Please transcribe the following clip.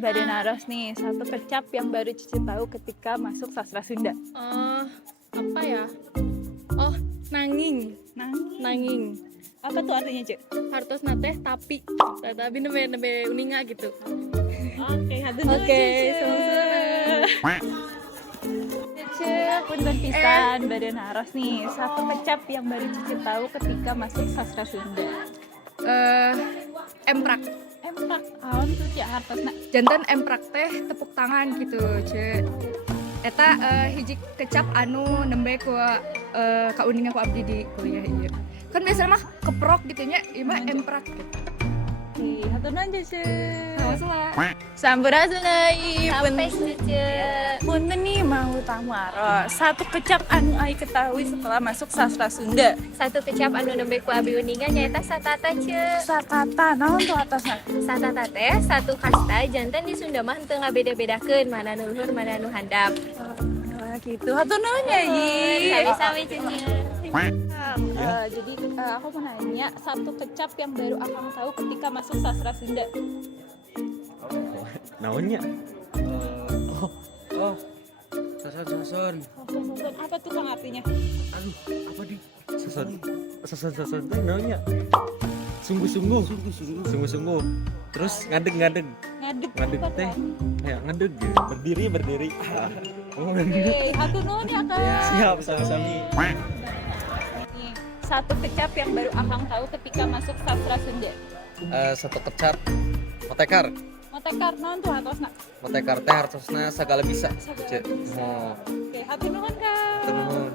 Badan Aros nih, satu kecap yang baru Cici tahu ketika masuk sastra Sunda. Apa ya? Oh, nanging. Nanging. Apa tuh artinya, Cik? Hartos nateh tapi nembe uninga gitu. Oke, Oke, Cici, punten pisan Badan Aros nih, satu kecap yang baru Cici tahu ketika masuk sastra Sunda. Emprak. Emprak, aon tuh Cik hartosna. Jantan emprak teh tepuk tangan gitu, Cek. Eta hiji kecap anu nembe ku kauningan ku abdi di kuliah ieu. Kan biasanya mah keprok gitu nya, ieu mah emprak gitu. Haturnuhun Cici. Sama-sama. Sampurasunai. Sampai Cici. Punten nih mau tamu Aros, satu kecap anu ai ketahui setelah masuk sastra Sunda. Satu kecap anu nembe ku abi uningan nyaeta satata ce. Satata, naon tuh atasna? Satata teh satu kasta jantan di Sunda mah teu ngabeda-bedakeun mana nu luhur mana nu handap. Gitu, haturnuhun Nyi. Sami-sami Cici. Jadi aku mau nanya satu kecap yang baru akang tahu ketika masuk sastra Sunda. Naonnya? Sason. Apa tuh Kang artinya? Aduh, apa di? Sason teh naonnya? Sungguh-sungguh. Terus ngadeg. Ngadeg Ngadeg apa teh. tuh? Ya ngadeg gitu. Berdiri. Oke, haturnuhun ya Kang. Siap, sama-sama. Nih, satu kecap yang baru akang tahu ketika masuk sastra Sunda. Satu kecap motekar Naon tuh hartosna? teh hartosna sagala bisa. Sagala Cek. bisa. Oh, Oke, haturnuhun Kang. nuhun.